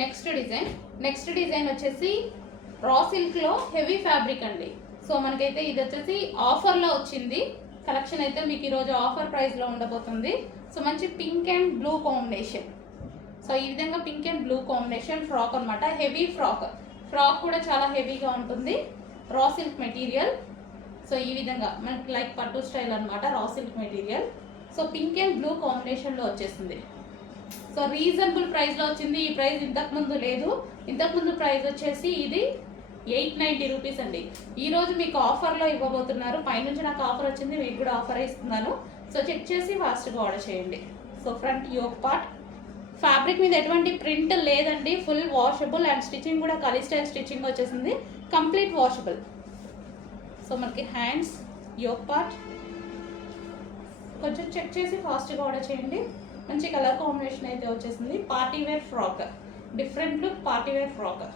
Next design వచ్చేసి రా సిల్క్లో హెవీ ఫ్యాబ్రిక్ అండి. సో మనకైతే ఇది వచ్చేసి ఆఫర్లో వచ్చింది కలెక్షన్ అయితే మీకు ఈరోజు ఆఫర్ ప్రైస్లో ఉండబోతుంది. సో మంచి pink and blue combination. So ఈ విధంగా pink and blue combination frock అనమాట. హెవీ ఫ్రాక్ కూడా చాలా హెవీగా ఉంటుంది. Raw silk material. సో ఈ విధంగా మనకి లైక్ పట్టు స్టైల్ అనమాట raw silk material. So pink and blue కాంబినేషన్లో వచ్చేసింది. సో రీజనబుల్ ప్రైస్లో వచ్చింది. ఈ ప్రైస్ ఇంతకుముందు లేదు. ఇంతకుముందు ప్రైస్ వచ్చేసి ఇది 890 రూపీస్ అండి. ఈరోజు మీకు ఆఫర్లో ఇవ్వబోతున్నారు. పైనుంచి నాకు ఆఫర్ వచ్చింది, మీకు కూడా ఆఫర్ ఇస్తున్నాను. సో చెక్ చేసి ఫాస్ట్గా ఆర్డర్ చేయండి. So front yoke part fabric మీద ఎటువంటి ప్రింట్ లేదండి. ఫుల్ వాషబుల్ అండ్ స్టిచ్చింగ్ కూడా కలీ స్టైల్ స్టిచ్చింగ్ వచ్చేసింది. Complete washable. సో మనకి హ్యాండ్స్ యోక్ పార్ట్ కొంచెం చెక్ చేసి ఫాస్ట్గా ఆర్డర్ చేయండి. మంచి కలర్ కాంబినేషన్ అయితే వచ్చేసింది. Party wear frock, different look party wear frock.